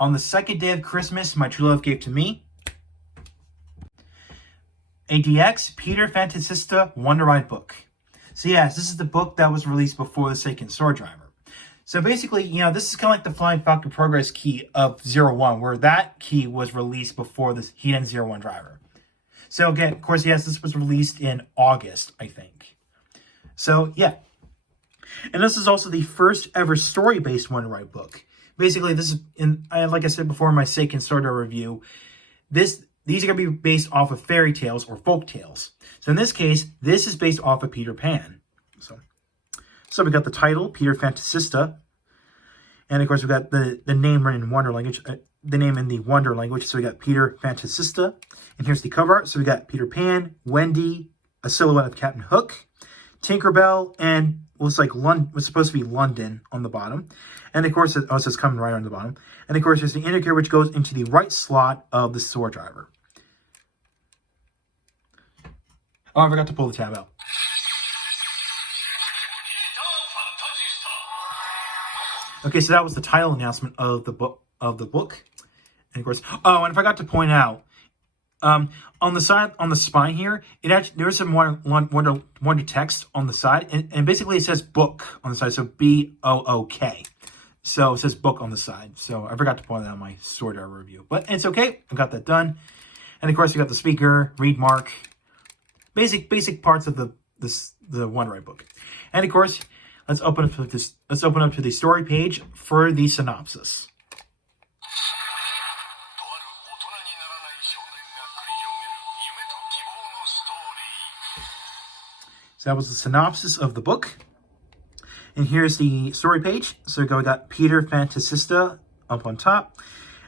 On the second day of Christmas, my true love gave to me a DX Peter Fantasista Wonder Ride book. So yes, this is the book that was released before the second Sword Driver. So basically, this is kind of like the Flying Falcon Progress key of 01, where that key was released before the Heat 01 driver. So again, of course, yes, this was released in August, I think. So yeah. And this is also the first ever story-based Wonder Ride book. Basically, this is, like I said before in my Seiken Starter review, these are going to be based off of fairy tales or folk tales. So in this case, this is based off of Peter Pan. So we got the title, Peter Fantasista. And of course, we got the name written in Wonder language, the name in the Wonder language. So we got Peter Fantasista. And here's the cover art. So we got Peter Pan, Wendy, a silhouette of Captain Hook, Tinkerbell, and looks like was supposed to be London on the bottom. And of course, it says Kamen Rider on the bottom. And of course, there's the indicator which goes into the right slot of the Sword Driver. Oh, I forgot to pull the tab out. Okay, so that was the title announcement of the book. And of course, and I forgot to point out, on the side, on the spine here, there's some wonder text on the side, and basically it says book on the side, so BOOK. So it says book on the side. So I forgot to point that on my Sword Art review, but it's okay. I got that done. And of course, you got the speaker, read mark, basic parts of the Wonder Ride book. And of course, let's open up to the story page for the synopsis. So that was the synopsis of the book. And here's the story page. So we got Peter Fantasista up on top.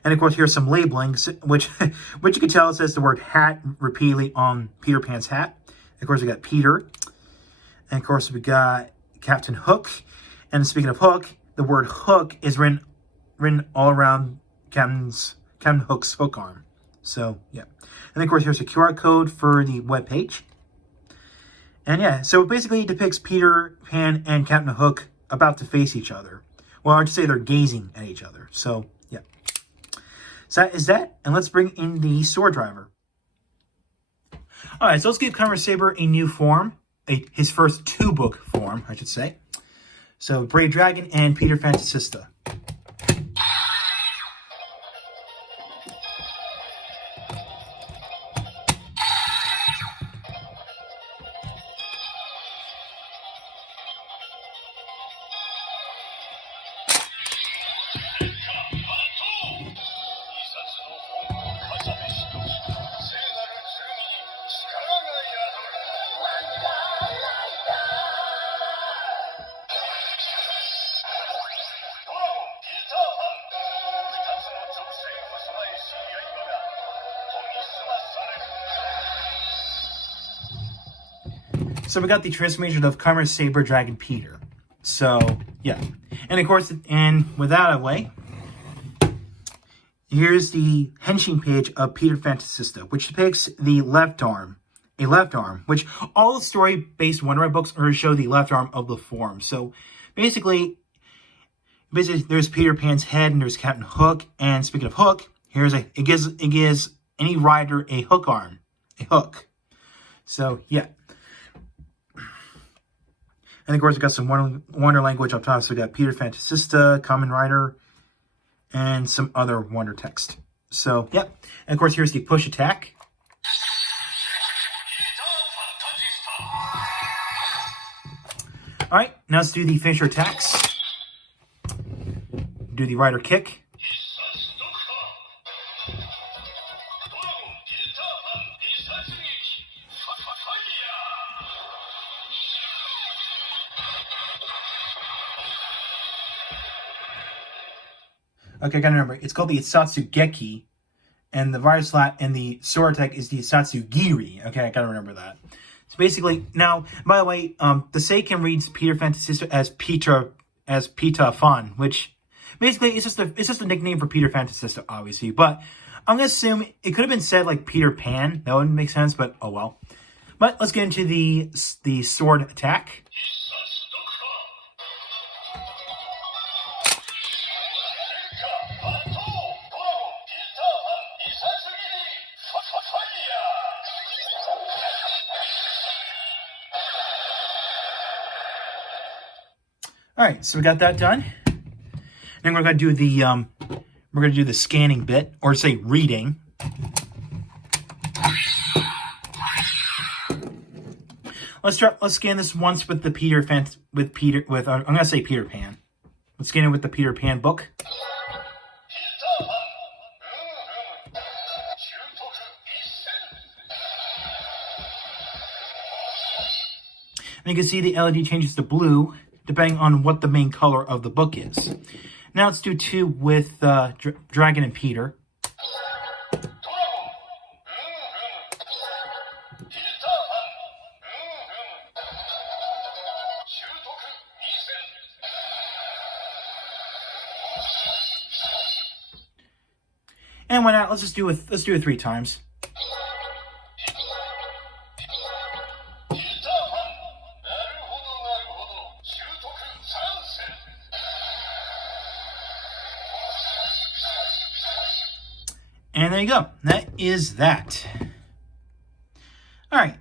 And of course, here's some labeling, which you can tell it says the word hat repeatedly on Peter Pan's hat. And of course, we got Peter. And of course, we got Captain Hook. And speaking of Hook, the word hook is written all around Captain Hook's hook arm. So, yeah. And of course, here's a QR code for the webpage. And yeah, so it basically depicts Peter Pan and Captain Hook about to face each other. Well, I'd say they're gazing at each other. So, yeah. So that is that. And let's bring in the Sword Driver. Alright, so let's give Saber a new form. His first two-book form, I should say. So, Brave Dragon and Peter Fantasista. So we got the transformation of Kamen Saber Dragon Peter. So, yeah. And of course, and with that out of the way, here's the henshin page of Peter Fantasista, which depicts the left arm. A left arm, which all the story-based Wonder Ride books are to show the left arm of the form. So, basically, there's Peter Pan's head and there's Captain Hook. And speaking of Hook, it gives any rider a hook arm. A hook. So, yeah. And of course, we got some Wonder language up top. So we got Peter Fantasista, Kamen Rider, and some other Wonder text. So, yeah. And of course, here's the push attack. Alright, now let's do the finisher attacks. Do the rider kick. Okay, I gotta remember, it's called the Satsugeki, and the rider slot and the sword attack is the Satsugiri. Okay, I gotta remember that. So basically, now, by the way, the Seiken reads Peter Fantasista as Peter Fan, which basically it's just a nickname for Peter Fantasista, obviously. But I'm gonna assume it could have been said like Peter Pan. That wouldn't make sense, but oh well. But let's get into the sword attack. All right, so we got that done. Then we're gonna do the scanning bit, or say reading. Let's scan this once with the I'm gonna say Peter Pan. Let's scan it with the Peter Pan book. And you can see the LED changes to blue depending on what the main color of the book is. Now let's do 2 with Dragon and Peter. And why not? Let's do it 3 times. And there you go. That is that. All right.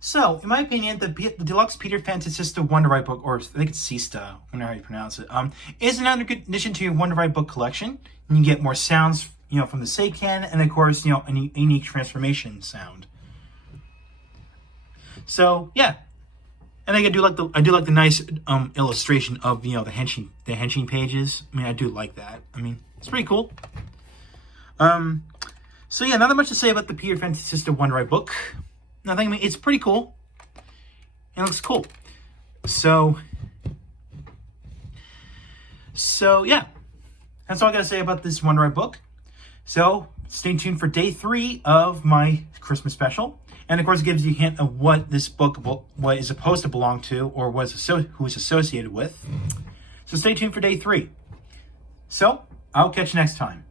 So, in my opinion, the deluxe Peter Fantasista Wonder Ride book, or I think it's Sista, I don't know how you pronounce it, is another good addition to your Wonder Ride book collection. You can get more sounds, from the Seiken, and of course, a unique transformation sound. So, yeah. And I do like the nice illustration of the henshin pages. I mean, I do like that. I mean, it's pretty cool. So yeah, not that much to say about the Peter Fantasista Wonder Ride book. Nothing. I mean, it's pretty cool. It looks cool. So yeah, that's all I gotta say about this Wonder Ride book. So stay tuned for day 3 of my Christmas special, and of course, it gives you a hint of what this book what is supposed to belong to, or who is associated with. So stay tuned for day 3. So I'll catch you next time.